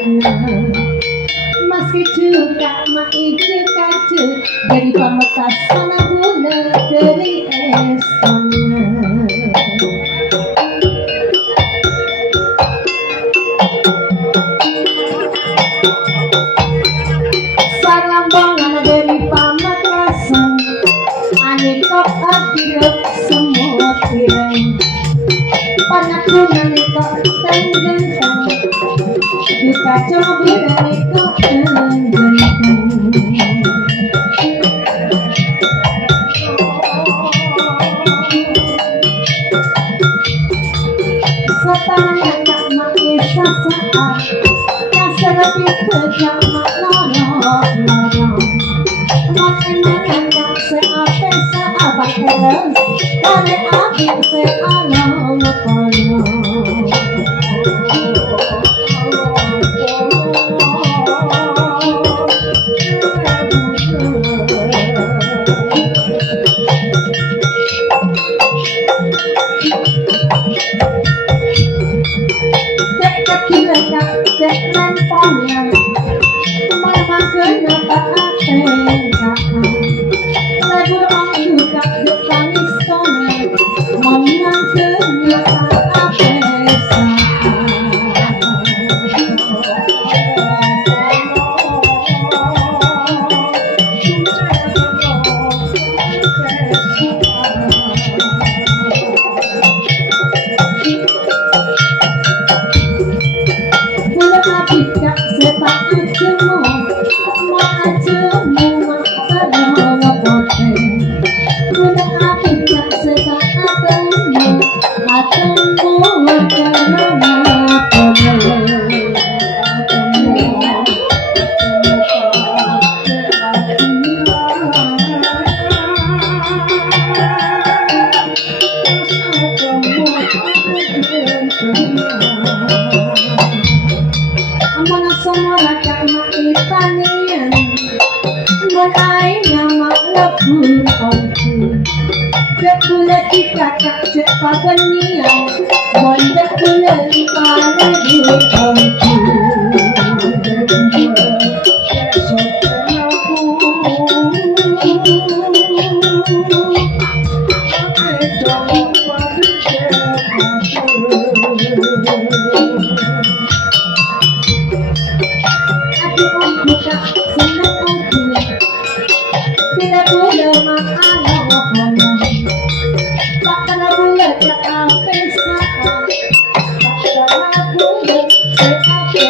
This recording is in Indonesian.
Meski juga maicu kacu dari pamekasan bulan dari estana. Sarambangan dari pamekasan aniko abdirep semua tirai panakunan iko tenggenteng duka coba iko tenggenteng. Setangan tak maisa saat kaserapit tegak mak lorong-lorong menenang seape seabang eles kare abing sealong-kolong. Cek kaki lekak, cek nempongan memang kenapa atengaan lebur orang juga dekanis konen memang kenapa apesaan. Bulan abikak sepak ajemu mak ajemu mak terlawapote. Bulan abikak sepak atemu atemu mak terlawapote. Amanah semua kama itanian mulai nama lebur ongku cek bulan dikakak cek pagenian mondek bulan pada lebur ongku. Adik ongku kak senang ongku bila bulan mak along-along tak kena bulan tak ape saat tak kena bulan seape